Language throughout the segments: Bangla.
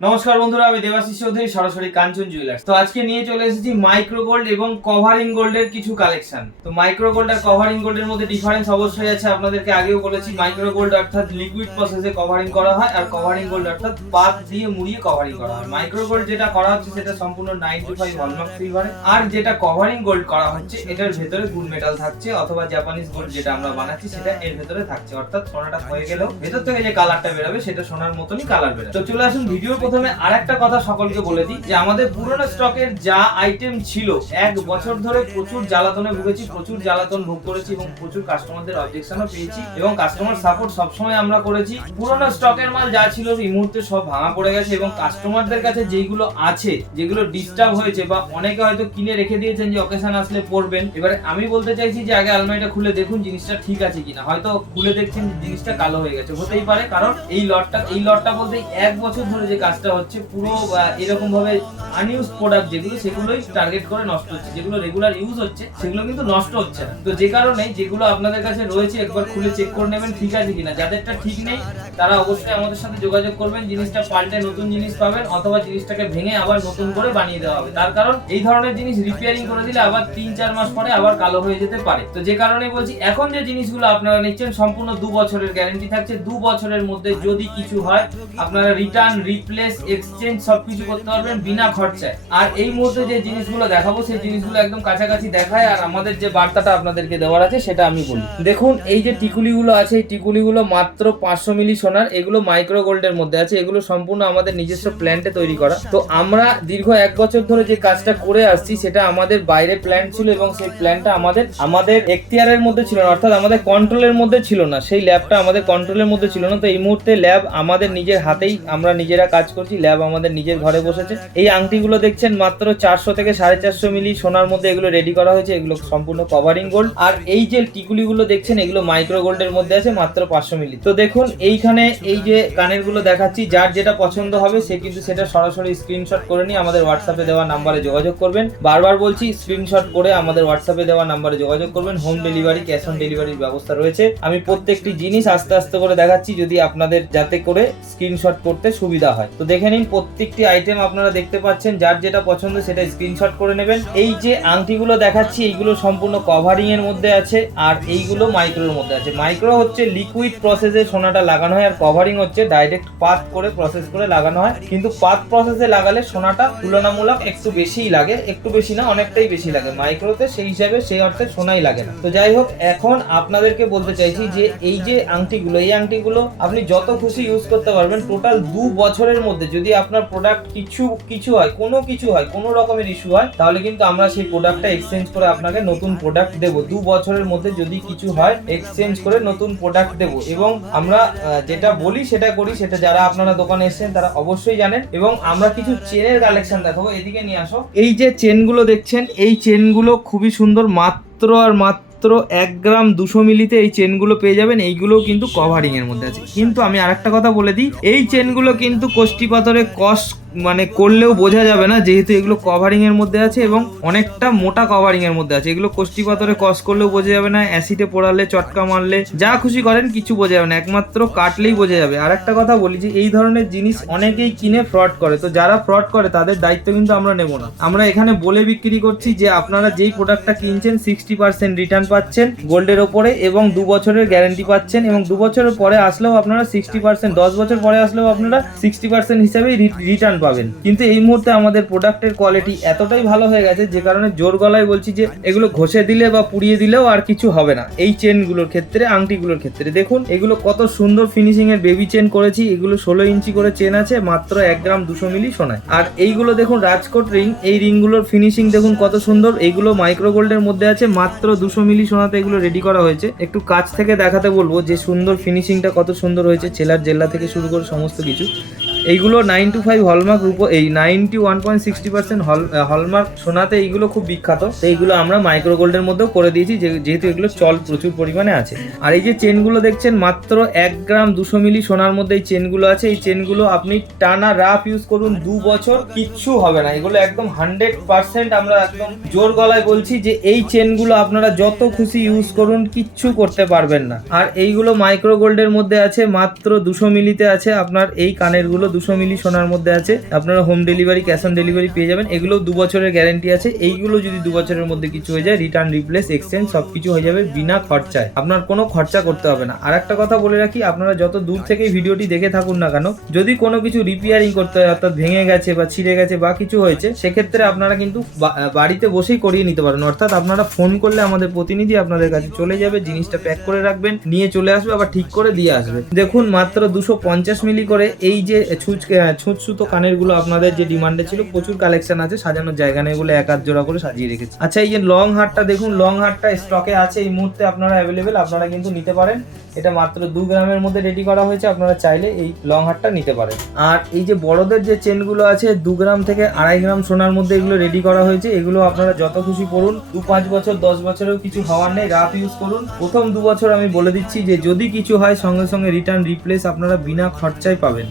নমস্কার বন্ধুরা, আমি দেবাশিস চৌধুরী, সরাসরি কাঞ্চন জুয়েলার্স। তো আজকে নিয়ে চলে এসেছি মাইক্রো গোল্ড এবং কভারিং গোল্ডের কিছু কালেকশন। তো মাইক্রো গোল্ড আর কভারিং গোল্ডের মধ্যে ডিফারেন্স অবশ্যই আছে। আপনাদেরকে আগেও বলেছি, মাইক্রো গোল্ড অর্থাৎ লিকুইড প্রসেসে কভারিং করা হয়, আর কভারিং গোল্ড অর্থাৎ পাত দিয়ে মুড়িয়ে কভারিং করা হয়। মাইক্রো গোল্ড যেটা করা হচ্ছে সেটা সম্পূর্ণ 925 হলমার্ক সিলভারে, আর যেটা কভারিং গোল্ড করা হচ্ছে এটার ভেতরে গুড মেটাল থাকছে, অথবা জাপানিজ গোল্ড যেটা আমরা বানাচ্ছি সেটা এর ভেতরে থাকছে। অর্থাৎ সোনাটা হয়ে গেলেও ভেতর থেকে যে কালারটা বেরোবে সেটা সোনার মতনই কালার বেরোবে। তো চলে আসুন ভিডিওর প্রথমে আরেকটা কথা সকলকে বলে দিই যে আমাদের পুরনো স্টকের যা আইটেম ছিল, এক বছর ধরে প্রচুর জ্বালাতনে ভুগেছি, প্রচুর জ্বালাতন ভোগ করেছি এবং প্রচুর কাস্টমারদের অবজেকশনও পেয়েছি এবং কাস্টমার সাপোর্ট সবসময় আমরা করেছি। পুরনো স্টকের মাল যা ছিল এই মুহূর্তে সব ভাঙা পড়ে গেছে এবং কাস্টমারদের কাছে যেগুলো আছে, যেগুলো ডিস্টার্ব হয়েছে বা অনেকে হয়তো কিনে রেখে দিয়েছেন যে অকেশন আসলে পরবেন, এবারে আমি বলতে চাইছি যে আগে আলমারিটা খুলে দেখুন জিনিসটা ঠিক আছে কিনা। হয়তো খুলে দেখছেন জিনিসটা কালো হয়ে গেছে, হতেই পারে, কারণ এই লটটা বলতে এক বছর ধরে যে কাজটা হচ্ছে পুরো এরকম ভাবে আনইউজ প্রোডাক্ট যেগুলো সেগুলোই টার্গেট করে নষ্ট হচ্ছে, যেগুলো রেগুলার ইউজ হচ্ছে সেগুলো কিন্তু নষ্ট হচ্ছে না। তো যে কারণে যেগুলো আপনাদের কাছে রয়েছে একবার খুলে চেক করে নেবেন ঠিক আছে কিনা। যাদেরটা ঠিক নেই তারা অবশ্যই আমাদের সাথে যোগাযোগ করবেন, জিনিসটা পাল্টে নতুন জিনিস পাবেন, অথবা জিনিসটাকে ভেঙে আবার নতুন করে বানিয়ে দেওয়া হবে। তার কারণ এই ধরনের জিনিস রিপেয়ারিং করে দিলে আবার 3-4 মাস পরে আবার কালো হয়ে যেতে পারে। তো যে কারণে বলছি, এখন যে জিনিসগুলো আপনারা নিচ্ছেন সম্পূর্ণ 2 বছরের গ্যারান্টি থাকছে। 2 বছরের মধ্যে যদি কিছু হয় আপনারা রিটার্ন, রিপ্লেস, এক্সচেঞ্জ সবকিছু করতে পারবেন বিনা খরচায়। আর এই মুহূর্তে যে জিনিসগুলো দেখাবো সেই জিনিসগুলো একদম কাছাকাছি দেখায়, আর আমাদের যে বার্তাটা আপনাদেরকে দেওয়ার আছে সেটা আমি বলি। দেখুন, এই যে টিকুলিগুলো আছে, এই টিকুলিগুলো মাত্র 500 মিলি সোনার, এগুলো মাইক্রো গোল্ডের মধ্যে আছে। এগুলো সম্পূর্ণ আমাদের নিজস্ব প্ল্যান্টে তৈরি করা। তো আমরা দীর্ঘ 1 বছর ধরে যে কাজটা করে আসছি সেটা আমাদের বাইরে প্ল্যান্ট ছিল এবং সেই প্ল্যান্টটা আমাদের এখতিয়ারের মধ্যে ছিল না, অর্থাৎ আমাদের কন্ট্রোলের মধ্যে ছিল না। সেই ল্যাবটা আমাদের কন্ট্রোলের মধ্যে ছিল না। তো এই মুহূর্তে ল্যাব আমাদের নিজের হাতেই, আমরা নিজেরা কাজ করছি, ল্যাব আমাদের নিজের ঘরে বসেছে। এই আংটিগুলো দেখছেন মাত্র 400 থেকে 450 মিলি সোনার মধ্যে এগুলো রেডি করা হয়েছে। এগুলো সম্পূর্ণ কভারিং গোল্ড। আর এই যে টিকুলিগুলো দেখছেন এগুলো মাইক্রো গোল্ডের মধ্যে আছে, মাত্র 500 মিলি। তো দেখুন এইখানে এই যে কানের গুলো দেখাচ্ছি, যার যেটা পছন্দ হবে সে কিন্তু সেটা সরাসরি স্ক্রিনশট করে নিয়ে আমাদের হোয়াটসঅ্যাপে দেওয়া নাম্বারে যোগাযোগ করবেন। বারবার বলছি, স্ক্রিনশট করে আমাদের হোয়াটসঅ্যাপে দেওয়া নাম্বারে যোগাযোগ করবেন। হোম ডেলিভারি, ক্যাশ অন ডেলিভারির ব্যবস্থা রয়েছে। আমি প্রত্যেকটি জিনিস আস্তে আস্তে করে দেখাচ্ছি যদি আপনাদের যাতে করে স্ক্রিনশট করতে সুবিধা হয়। তো দেখে নিন, প্রত্যেকটি আইটেম আপনারা দেখতে পাচ্ছেন, যার যেটা পছন্দ সেটা স্ক্রিনশট করে নেবেন। এই যে আংটিগুলো দেখাচ্ছি এইগুলো সম্পূর্ণ কভারিং এর মধ্যে আছে, আর এইগুলো মাইক্রোর মধ্যে আছে। মাইক্রো হচ্ছে লিকুইড প্রসেসে সোনাটা লাগানো হয়, আর কভারিং হচ্ছে ডাইরেক্ট পাত করে প্রসেস করে লাগানো হয়। কিন্তু পাত প্রসেসে লাগালে সোনাটা তুলনামূলক একটু বেশিই লাগে, একটু বেশি না, অনেকটাই বেশি লাগে। মাইক্রোতে সেই হিসাবে সেই অর্থে সোনাই লাগে না। তো যাই হোক, এখন আপনাদেরকে বলতে চাইছি যে এই যে আংটিগুলো, এই আংটিগুলো আপনি যত খুশি ইউজ করতে পারবেন। টোটাল 2 বছরের মধ্যে যদি আপনার প্রোডাক্ট কিছু হয়, কোনো রকমের ইস্যু হয়, তাহলে কিন্তু আমরা সেই প্রোডাক্টটা এক্সচেঞ্জ করে আপনাকে নতুন প্রোডাক্ট দেব। 2 বছরের মধ্যে যদি কিছু হয় এক্সচেঞ্জ করে নতুন প্রোডাক্ট দেব। এবং আমরা যেটা বলি সেটা করি, সেটা যারা আপনারা দোকানে এসেছেন তারা অবশ্যই জানেন। এবং আমরা কিছু চেনের কালেকশন দেখাবো, এদিকে নিয়ে আসো। এই যে চেনগুলো দেখছেন, এই চেনগুলো খুবই সুন্দর, মাত্র 1 গ্রাম 200 মিলিতে এই চেনগুলো পেয়ে যাবেন। এইগুলো কিন্তু কভারিং এর মধ্যে আছে। কিন্তু আমি আরেকটা কথা বলে দিই, এই চেনগুলো কিন্তু কোষ্টি পাথরে কস করলেও বোঝা যাবে না, যেহেতু এগুলো কভারিং এর মধ্যে আছে এবং অনেকটা মোটা কভারিং এর মধ্যে আছে। এগুলো কোষ্টি পাথরে কস করলেও বোঝা যাবে না, অ্যাসিডে পোড়ালে, চটকা মারলে, যা খুশি করেন কিছু বোঝা যাবে না, একমাত্র কাটলেই বোঝা যাবে। আর একটা কথা বলি যে এই ধরনের জিনিস অনেকেই কিনে ফ্রড করে। তো যারা ফ্রড করে তাদের দায়িত্ব কিন্তু আমরা নেব না। আমরা এখানে বলে বিক্রি করছি যে আপনারা যেই প্রোডাক্টটা কিনছেন 60% রিটার্ন পাচ্ছেন গোল্ডের ওপরে এবং 2 বছরের গ্যারান্টি পাচ্ছেন, এবং 2 বছরের পরে আসলেও আপনারা 60%, 10 বছর পরে আসলেও আপনারা 60% হিসাবেই রিটার্ন পাবেন। কিন্তু এই মুহূর্তে আমাদের প্রোডাক্টের কোয়ালিটি এতটাই ভালো হয়ে গেছে যে কারণে জোর গলায় বলছি যে এগুলো ঘষে দিলে বা পুড়িয়ে দিলেও আর কিছু হবে না। এই চেনগুলোর ক্ষেত্রে, আংটিগুলোর ক্ষেত্রে দেখুন এগুলো কত সুন্দর ফিনিশিং এর বেবি চেন করেছি। এগুলো 16 ইঞ্চি করে চেন আছে, মাত্র 1 গ্রাম 200 মিলি সোনায়। আর এইগুলো দেখুন রাজকোট রিং, এই রিংগুলোর ফিনিশিং দেখুন কত সুন্দর। এইগুলো মাইক্রো গোল্ডের মধ্যে আছে, মাত্র 200 মিলি সোনাতে এগুলো রেডি করা হয়েছে। একটু কাছ থেকে দেখাতে বলবো যে সুন্দর ফিনিশিংটা কত সুন্দর হয়েছে, চেলার জেল্লা থেকে শুরু করে সমস্ত কিছু। এইগুলো 925 হলমার্ক রূপ, এই 91.60% হলমার্ক সোনাতে এইগুলো খুব বিখ্যাত। তো এইগুলো আমরা মাইক্রো গোল্ডের মধ্যেও করে দিয়েছি, যেহেতু এগুলো চল প্রচুর পরিমাণে আছে। আর এই যে চেনগুলো দেখছেন মাত্র 1 গ্রাম 200 মিলি সোনার মধ্যে এই চেনগুলো আছে। এই চেনগুলো আপনি টানা রাফ ইউজ করুন 2 বছর, কিচ্ছু হবে না। এগুলো একদম 100%, আমরা একদম জোর গলায় বলছি যে এই চেনগুলো আপনারা যত খুশি ইউজ করুন, কিচ্ছু করতে পারবেন না। আর এইগুলো মাইক্রো গোল্ডের মধ্যে আছে, মাত্র 200 মিলিতে আছে। আপনার এই কানের গুলো এগুলো 200 মিলি সোনার মধ্যে আছে, আপনারা home delivery, cash on delivery পেয়ে যাবেন। এগুলো 2 বছরের গ্যারেন্টি আছে। এইগুলো যদি 2 বছরের মধ্যে কিছু হয়ে যায়, রিটার্ন, রিপ্লেস, এক্সচেঞ্জ সবকিছু হয়ে যাবে বিনা খরচায়, আপনার কোনো খরচা করতে হবে না। আর একটা কথা বলে রাখি, আপনারা যত দূর থেকে ভিডিওটি দেখে থাকুন না কেন, যদি কোনো কিছু রিপেয়ারিং করতে হয়, অর্থাৎ ভেঙে গেছে বা ছিঁড়ে গেছে বা কিছু হয়েছে, সেক্ষেত্রে আপনারা কিন্তু বাড়িতে বসেই করিয়ে নিতে পারেন। অর্থাৎ আপনারা ফোন করলে আমাদের প্রতিনিধি আপনাদের কাছে চলে যাবে, জিনিসটা প্যাক করে রাখবেন, নিয়ে চলে আসবে, আবার ঠিক করে দিয়ে আসবে। দেখুন মাত্র 250 মিলি করে এই যে ছুঁচ সুতো কানের গুলো আপনাদের যে ডিমান্ডে ছিল, প্রচুর কালেকশন আছে, সাজানোর জায়গা নেই বলে এক আধ জোড়া করে সাজিয়ে রেখেছি। আচ্ছা, এই যে লং হারটা দেখুন, লং হারটা স্টকে আছে এই মুহূর্তে, আপনারা অ্যাভেলেবেল, আপনারা কিন্তু নিতে পারেন। এটা মাত্র 2 গ্রামের মধ্যে রেডি করা হয়েছে, আপনারা চাইলে এই লং হারটা নিতে পারেন। আর এই যে বড়দের যে চেনগুলো আছে 2 গ্রাম থেকে 2.5 গ্রাম সোনার মধ্যে, এগুলো রেডি করা হয়েছে। এগুলো আপনারা যত খুশি পড়ুন, 2-5 বছর 10 বছরেও কিছু হওয়ার নেই, রাফ ইউজ করুন। প্রথম 2 বছর আমি বলে দিচ্ছি যে যদি কিছু হয় সঙ্গে সঙ্গে রিটার্ন, রিপ্লেস আপনারা বিনা খরচায় পাবেন।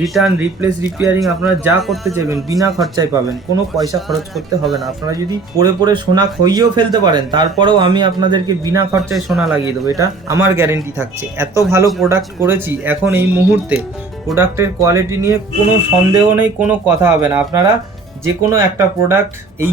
রিটার্ন, রিপ্লেস, রিপেয়ারিং আপনারা যা করতে চাইবেন বিনা খরচায় পাবেন, কোনো পয়সা খরচ করতে হবে না। আপনারা যদি পরে পরে সোনা খইয়েও ফেলতে পারেন, তারপরেও আমি আপনাদেরকে বিনা খরচায় সোনা লাগিয়ে দেবো, এটা আমার গ্যারেন্টি থাকছে। এত ভালো প্রোডাক্ট করেছি, এখন এই মুহূর্তে প্রোডাক্টের কোয়ালিটি নিয়ে কোনো সন্দেহ নেই, কোনো কথা হবে না। আপনারা যে কোনো একটা প্রোডাক্ট, এই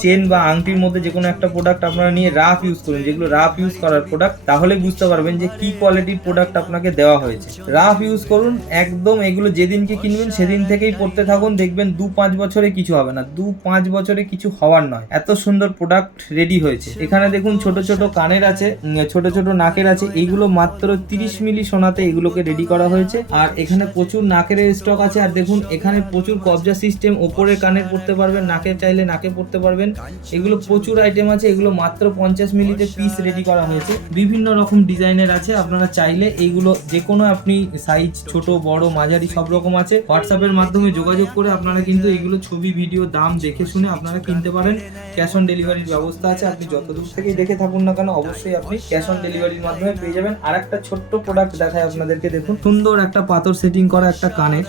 চেন বা আংটির মধ্যে যে কোনো একটা প্রোডাক্ট আপনারা নিয়ে রাফ ইউজ করুন, যেগুলো রাফ ইউজ করার প্রোডাক্ট, তাহলে বুঝতে পারবেন যে কি কোয়ালিটির প্রোডাক্ট আপনাকে দেওয়া হয়েছে। রাফ ইউজ করুন একদম, এগুলো যেদিনকে কিনবেন সেদিন থেকেই পড়তে থাকুন, দেখবেন 2-5 বছরে কিছু হবে না, 2-5 বছরে কিছু হওয়ার নয়, এত সুন্দর প্রোডাক্ট রেডি হয়েছে। এখানে দেখুন ছোট ছোট কানের আছে, ছোট ছোট নাকের আছে, এইগুলো মাত্র 30 মিলি সোনাতে এগুলোকে রেডি করা হয়েছে। আর এখানে প্রচুর নাকের স্টক আছে। আর দেখুন এখানে প্রচুর কবজা সিস্টেম, ওপরে কানের পড়তে পারবেন, নাকে চাইলে নাকে পড়তে পারবেন, এগুলো প্রচুর আইটেম আছে। এগুলো মাত্র 50 মিলিতে পিস রেডি করা হয়েছে, বিভিন্ন রকম ডিজাইনের আছে। আপনারা চাইলে এইগুলো যে কোনো আপনি সাইজ, ছোট বড় মাঝারি সব রকম আছে। হোয়াটসঅ্যাপের মাধ্যমে যোগাযোগ করে আপনারা কিন্তু এইগুলো ছবি, ভিডিও, দাম দেখে শুনে আপনারা কিনতে পারেন। ক্যাশ অন ডেলিভারির ব্যবস্থা আছে, আপনি যত দূর থেকেই দেখে থাকুন না কেন, অবশ্যই আপনি ক্যাশ অন ডেলিভারির মাধ্যমে পেয়ে যাবেন। আর একটা ছোট্ট প্রোডাক্ট দেখায় আপনাদেরকে, দেখুন সুন্দর একটা পাথর সেটিং করা একটা কানের,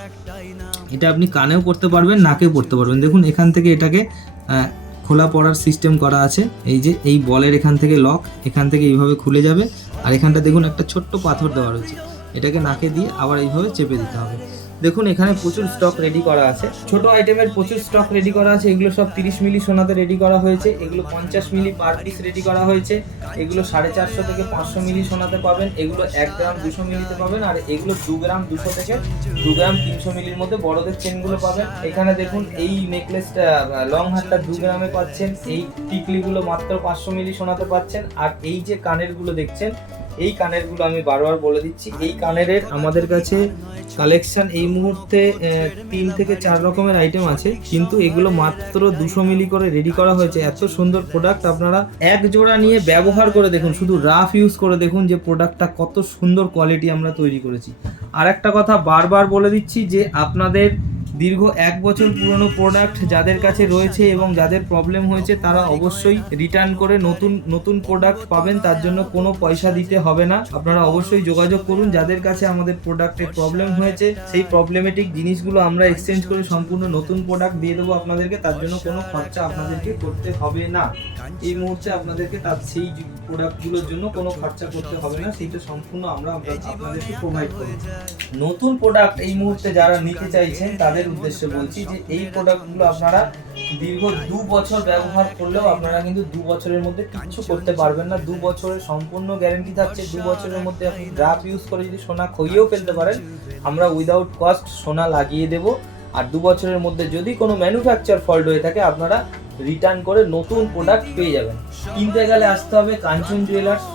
এটা আপনি কানেও পড়তে পারবেন, নাকেও পড়তে পারবেন। দেখুন এখান থেকে এটাকে খোলা পড়ার সিস্টেম করা আছে, এই যে এই বলের এখান থেকে লক, এখান থেকে এইভাবে খুলে যাবে। আর এখানটা দেখুন একটা ছোট্ট পাথর দেওয়া রয়েছে, এটাকে নাকে দিয়ে আবার এইভাবে চেপে দিতে হবে। দেখুন এখানে প্রচুর স্টক রেডি করা আছে, ছোট আইটেমের প্রচুর স্টক রেডি করা আছে। এগুলো সব 30 মিলি সোনাতে রেডি করা হয়েছে, এগুলো 50 মিলি পার পিস রেডি করা হয়েছে। এগুলো 450 থেকে 500 মিলি সোনাতে পাবেন, এগুলো 1 গ্রাম 200 মিলিতে পাবেন। আর এগুলো 2 গ্রাম 200 থেকে 2 গ্রাম 300 মিলির মধ্যে বড়দের চেনগুলো পাবেন। এখানে দেখুন এই নেকলেসটা, লং হারটা 2 গ্রামে পাচ্ছেন, এই টিকলিগুলো মাত্র 500 মিলি সোনাতে পাচ্ছেন। আর এই যে কানেরগুলো দেখছেন, এই কানেরগুলো আমি বারবার বলে দিচ্ছি, এই কানের আমাদের কাছে কালেকশন এই মুহূর্তে 3 থেকে 4 রকমের আইটেম আছে, কিন্তু এগুলো মাত্র 200 মিলি করে রেডি করা হয়েছে। এত সুন্দর প্রোডাক্ট, আপনারা এক জোড়া নিয়ে ব্যবহার করে দেখুন, শুধু রাফ ইউজ করে দেখুন যে প্রোডাক্টটা কত সুন্দর কোয়ালিটি আমরা তৈরি করেছি। আর একটা কথা বারবার বলে দিচ্ছি যে আপনাদের দীর্ঘ 1 বছর পুরনো প্রোডাক্ট যাদের কাছে রয়েছে এবং যাদের প্রবলেম হয়েছে, তারা অবশ্যই রিটার্ন করে নতুন প্রোডাক্ট পাবেন, তার জন্য কোনো পয়সা দিতে হবে না। আপনারা অবশ্যই যোগাযোগ করুন, যাদের কাছে আমাদের প্রোডাক্টের প্রবলেম হয়েছে সেই প্রবলেমেটিক জিনিসগুলো আমরা এক্সচেঞ্জ করে সম্পূর্ণ নতুন প্রোডাক্ট দিয়ে দেবো আপনাদেরকে, তার জন্য কোনো খরচা আপনাদেরকে করতে হবে না। এই মুহূর্তে আপনাদেরকে তার সেই প্রোডাক্টগুলোর জন্য কোনো খরচা করতে হবে না, সেইটা সম্পূর্ণ আমরা আপনাদেরকে প্রোভাইড করি। নতুন প্রোডাক্ট এই মুহূর্তে যারা নিতে চাইছেন তাদের উদ্দেশ্যে বলছি যে এই প্রোডাক্টগুলো আপনারা দীর্ঘ 2 বছর ব্যবহার করলেও আপনারা কিন্তু 2 বছরের মধ্যে কিছু করতে পারবেন না। 2 বছরের সম্পূর্ণ গ্যারেন্টি থাকছে। 2 বছরের মধ্যে আপনি ড্রাপ ইউজ করে যদি সোনা খইয়েও ফেলতে পারেন, আমরা উইদাউট কস্ট সোনা লাগিয়ে দেব। আর 2 বছরের মধ্যে যদি কোনো ম্যানুফ্যাকচার ফল্ট হয়ে থাকে, আপনারা রিটার্ন করে নতুন প্রোডাক্ট পেয়ে যাবেন। কিনতে গেলে আসতে হবে কাঞ্চন জুয়েলার্স।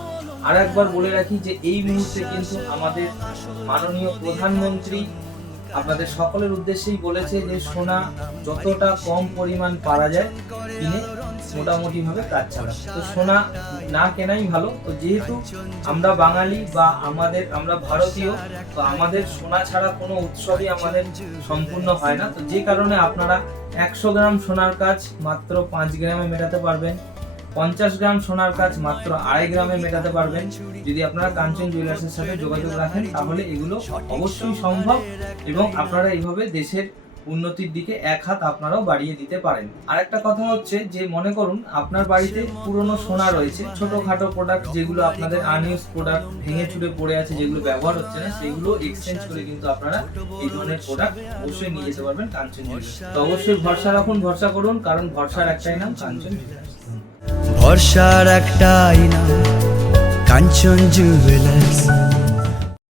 আর একবার বলে রাখি যে এই মুহূর্তে কিন্তু আমাদের মাননীয় প্রধানমন্ত্রী আপনাদের সকলের উদ্দেশ্যেই বলেছে যে সোনা যতটা কম পরিমাণ পারা যায় কিনে মোটামুটি ভাবে কাজ চালাবে। তো সোনা না কেনাই ভালো। তো যেহেতু আমরা বাঙালি বা আমরা ভারতীয়, তো আমাদের সোনা ছাড়া কোনো উৎসবই আমাদের সম্পূর্ণ হয় না। তো যে কারণে আপনারা 100 গ্রাম সোনার কাজ মাত্র 5 গ্রামে মেটাতে পারবেন, 50 গ্রাম সোনার কাজ মাত্র 2.5 গ্রামে মেটাতে পারবেন। যদি আপনারা কাঞ্চন জুয়েলার্সের সাথে যোগাযোগ রাখেন, তাহলে এগুলো অবশ্যই সম্ভব এবং আপনারা এইভাবে দেশের উন্নতির দিকে এক হাত আপনারাও বাড়িয়ে দিতে পারেন। আরেকটা কথা হচ্ছে যে মনে করুন আপনার বাড়িতে পুরনো সোনা রয়েছে, ছোটখাটো প্রোডাক্ট যেগুলো আপনাদের আনইউজ প্রোডাক্ট ভেঙে চুরে পড়ে আছে, যেগুলো ব্যবহার হচ্ছে না, সেগুলো এক্সচেঞ্জ করে কিন্তু আপনারা এই ধরনের প্রোডাক্ট অবশ্যই নিয়ে যেতে পারবেন কাঞ্চন জুয়েলার্স। তো অবশ্যই ভরসা রাখুন, ভরসা করুন, কারণ ভরসার একটাই নাম কাঞ্চন জুয়েলার্স। ভরসার একটাই নাম কাঞ্চন জুয়েলার্স।